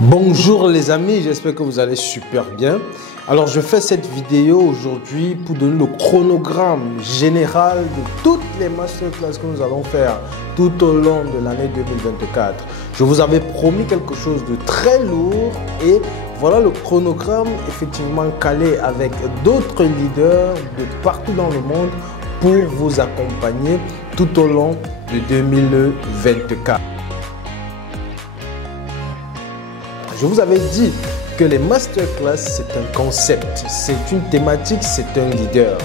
Bonjour les amis, j'espère que vous allez super bien. Alors je fais cette vidéo aujourd'hui pour donner le chronogramme général de toutes les masterclass que nous allons faire tout au long de l'année 2024. Je vous avais promis quelque chose de très lourd et voilà le chronogramme effectivement calé avec d'autres leaders de partout dans le monde pour vous accompagner tout au long de 2024. Je vous avais dit que les masterclass, c'est un concept, c'est une thématique, c'est un leader.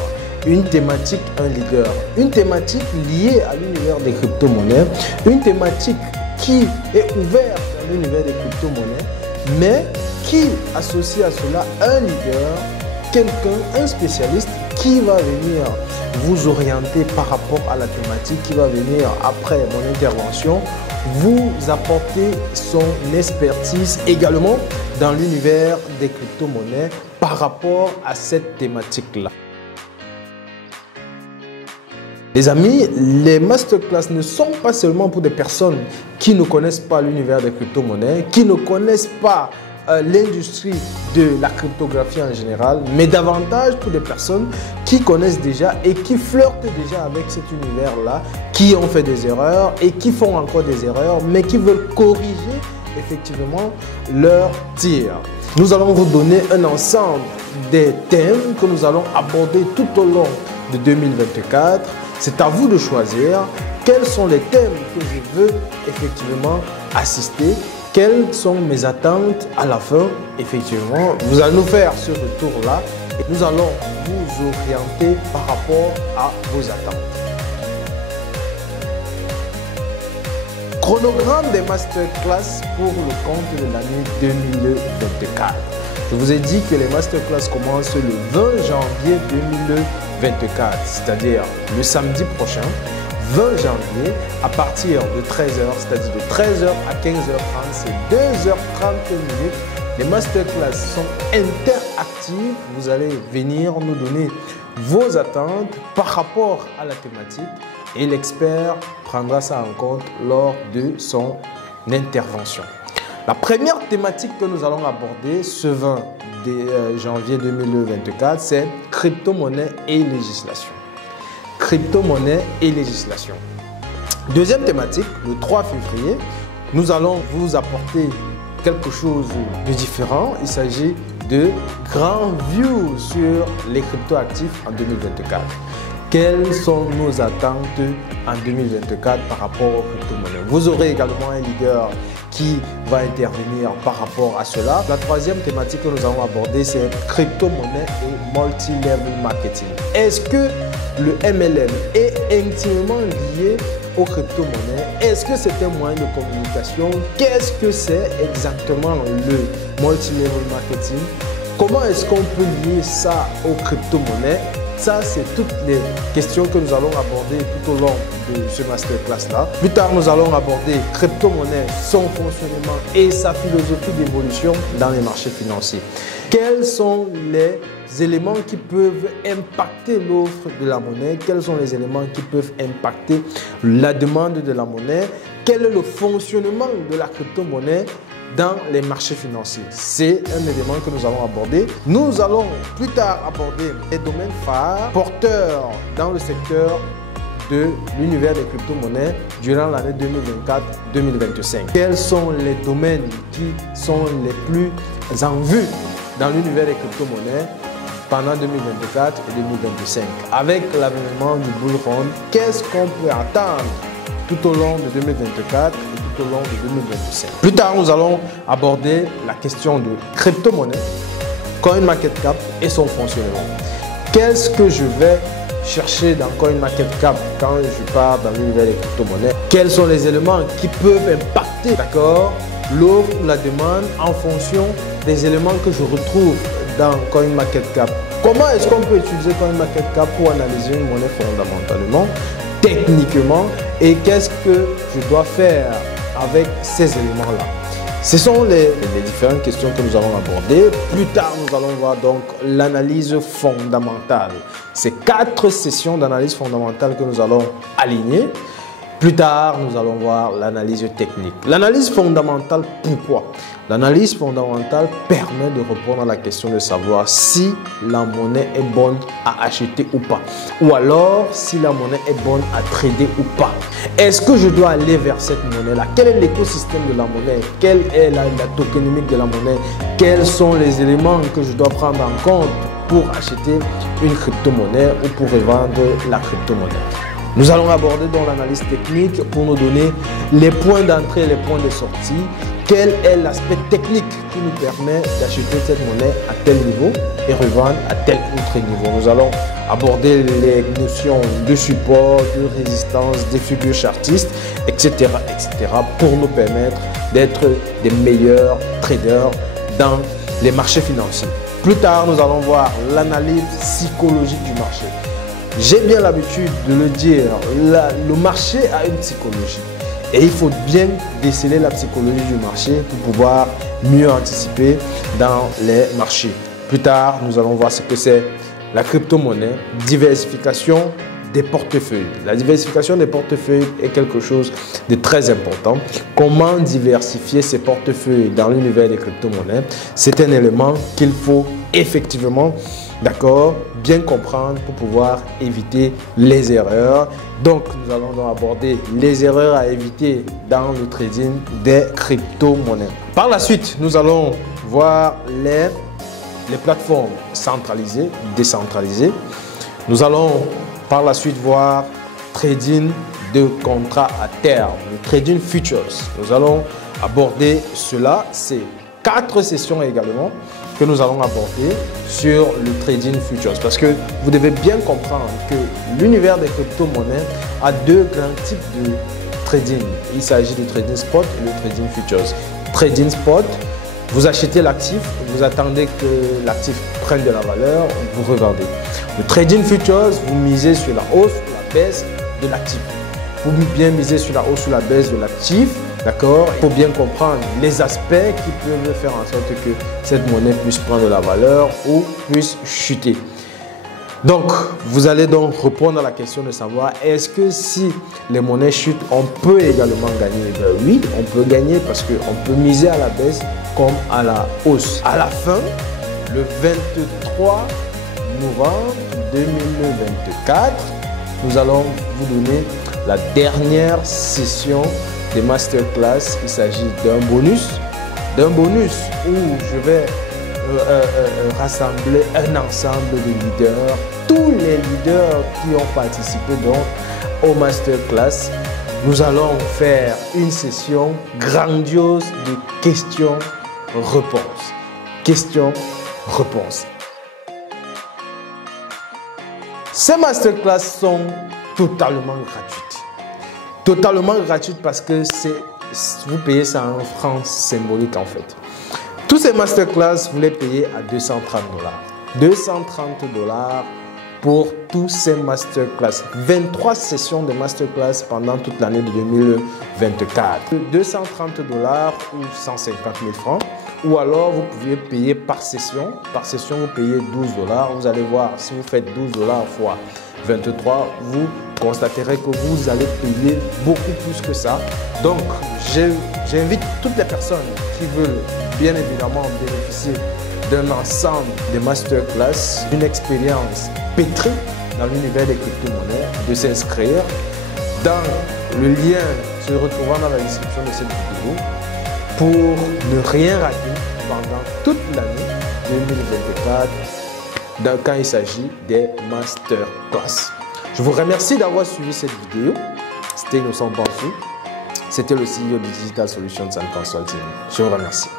Une thématique, un leader. Une thématique liée à l'univers des crypto-monnaies. Une thématique qui est ouverte à l'univers des crypto-monnaies, mais qui associe à cela un leader, quelqu'un, un spécialiste qui va venir vous orienter par rapport à la thématique, qui va venir après mon intervention vous apporter son expertise également dans l'univers des crypto-monnaies par rapport à cette thématique-là. Les amis, les masterclass ne sont pas seulement pour des personnes qui ne connaissent pas l'univers des crypto-monnaies, qui ne connaissent pas l'industrie de la cryptographie en général, mais davantage pour des personnes qui connaissent déjà et qui flirtent déjà avec cet univers-là, qui ont fait des erreurs et qui font encore des erreurs, mais qui veulent corriger effectivement leur tir. Nous allons vous donner un ensemble des thèmes que nous allons aborder tout au long de 2024. C'est à vous de choisir quels sont les thèmes que je veux effectivement assister. Quelles sont mes attentes à la fin? Effectivement, vous allez nous faire ce retour-là et nous allons vous orienter par rapport à vos attentes. Chronogramme des masterclass pour le compte de l'année 2024. Je vous ai dit que les masterclass commencent le 20 janvier 2024, c'est-à-dire le samedi prochain. 20 janvier à partir de 13h, c'est-à-dire de 13h à 15h30, c'est 2h30 minutes. Les masterclass sont interactives. Vous allez venir nous donner vos attentes par rapport à la thématique et l'expert prendra ça en compte lors de son intervention. La première thématique que nous allons aborder ce 20 janvier 2024, c'est crypto-monnaie et législation. Crypto-monnaie et législation. Deuxième thématique, le 3 février, nous allons vous apporter quelque chose de différent. Il s'agit de grand view sur les crypto-actifs en 2024. Quelles sont nos attentes en 2024 par rapport aux crypto-monnaies? Vous aurez également un leader qui va intervenir par rapport à cela. La troisième thématique que nous allons aborder, c'est crypto-monnaie et multi-level marketing. Est-ce que le MLM est intimement lié aux crypto-monnaies? Est-ce que c'est un moyen de communication? Qu'est-ce que c'est exactement le multi-level marketing? Comment est-ce qu'on peut lier ça aux crypto-monnaies? Ça, c'est toutes les questions que nous allons aborder tout au long de ce masterclass-là. Plus tard, nous allons aborder crypto-monnaie, son fonctionnement et sa philosophie d'évolution dans les marchés financiers. Quels sont les éléments qui peuvent impacter l'offre de la monnaie? Quels sont les éléments qui peuvent impacter la demande de la monnaie? Quel est le fonctionnement de la crypto-monnaie dans les marchés financiers? C'est un élément que nous allons aborder. Nous allons plus tard aborder les domaines phares porteurs dans le secteur de l'univers des crypto-monnaies durant l'année 2024-2025. Quels sont les domaines qui sont les plus en vue dans l'univers des crypto-monnaies pendant 2024 et 2025? Avec l'avènement du bull run, qu'est-ce qu'on peut attendre tout au long de 2024 et tout au long de 2025. Plus tard, nous allons aborder la question de crypto-monnaie, CoinMarketCap et son fonctionnement. Qu'est-ce que je vais chercher dans CoinMarketCap quand je pars dans l'univers des crypto-monnaies? Quels sont les éléments qui peuvent impacter, d'accord, l'offre ou la demande en fonction des éléments que je retrouve dans CoinMarketCap? Comment est-ce qu'on peut utiliser CoinMarketCap pour analyser une monnaie fondamentalement, techniquement, et qu'est-ce que je dois faire avec ces éléments-là? Ce sont les différentes questions que nous allons aborder. Plus tard, nous allons voir donc l'analyse fondamentale. Ces 4 sessions d'analyse fondamentale que nous allons aligner. Plus tard, nous allons voir l'analyse technique. L'analyse fondamentale, pourquoi? L'analyse fondamentale permet de répondre à la question de savoir si la monnaie est bonne à acheter ou pas. Ou alors, si la monnaie est bonne à trader ou pas. Est-ce que je dois aller vers cette monnaie-là? Quel est l'écosystème de la monnaie? Quelle est la tokenomique de la monnaie? Quels sont les éléments que je dois prendre en compte pour acheter une crypto-monnaie ou pour revendre la crypto-monnaie? Nous allons aborder donc l'analyse technique pour nous donner les points d'entrée et les points de sortie. Quel est l'aspect technique qui nous permet d'acheter cette monnaie à tel niveau et revendre à tel autre niveau. Nous allons aborder les notions de support, de résistance, des figures chartistes, etc., pour nous permettre d'être des meilleurs traders dans les marchés financiers. Plus tard, nous allons voir l'analyse psychologique du marché. J'ai bien l'habitude de le dire, le marché a une psychologie et il faut bien déceler la psychologie du marché pour pouvoir mieux anticiper dans les marchés. Plus tard, nous allons voir ce que c'est la crypto-monnaie, diversification des portefeuilles. La diversification des portefeuilles est quelque chose de très important. Comment diversifier ses portefeuilles dans l'univers des crypto-monnaies? C'est un élément qu'il faut effectivement, d'accord, bien comprendre pour pouvoir éviter les erreurs. Donc, nous allons donc aborder les erreurs à éviter dans le trading des crypto-monnaies. Par la suite, nous allons voir les plateformes centralisées, décentralisées. Nous allons par la suite voir trading de contrats à terme, le trading futures. Nous allons aborder cela. C'est 4 sessions également que nous allons aborder sur le trading futures. Parce que vous devez bien comprendre que l'univers des crypto-monnaies a 2 grands types de trading. Il s'agit du trading spot et le trading futures. Trading spot, vous achetez l'actif, vous attendez que l'actif prenne de la valeur, vous revendez. Le trading futures, vous misez sur la hausse ou la baisse de l'actif. Vous bien miser sur la hausse ou la baisse de l'actif, d'accord? Il faut bien comprendre les aspects qui peuvent faire en sorte que cette monnaie puisse prendre de la valeur ou puisse chuter. Donc, vous allez donc répondre à la question de savoir est-ce que si les monnaies chutent, on peut également gagner? Ben oui, on peut gagner parce qu'on peut miser à la baisse comme à la hausse. À la fin, le 23 novembre 2024, nous allons vous donner la dernière session des masterclass. Il s'agit d'un bonus où je vais rassembler un ensemble de leaders, tous les leaders qui ont participé donc au masterclass. Nous allons faire une session grandiose de questions-réponses. Questions-réponses. Ces masterclass sont totalement gratuites. Totalement gratuites parce que vous payez ça en francs symboliques en fait. Tous ces masterclass, vous les payez à 230 $. 230 $ pour tous ces masterclass. 23 sessions de masterclass pendant toute l'année de 2024. 230 $ ou 150 000 francs. Ou alors, vous pouvez payer par session. Par session, vous payez 12 $. Vous allez voir, si vous faites 12 $ fois 23, vous constaterez que vous allez payer beaucoup plus que ça. Donc, j'invite toutes les personnes qui veulent bien évidemment bénéficier d'un ensemble de masterclass, d'une expérience pétrie dans l'univers des crypto-monnaies, de s'inscrire. Dans le lien se retrouvant dans la description de cette vidéo pour ne rien rater pendant toute l'année 2024 quand il s'agit des masterclass. Je vous remercie d'avoir suivi cette vidéo. C'était Innocent Bansou. C'était le CEO de Digital Solutions and Consulting. Je vous remercie.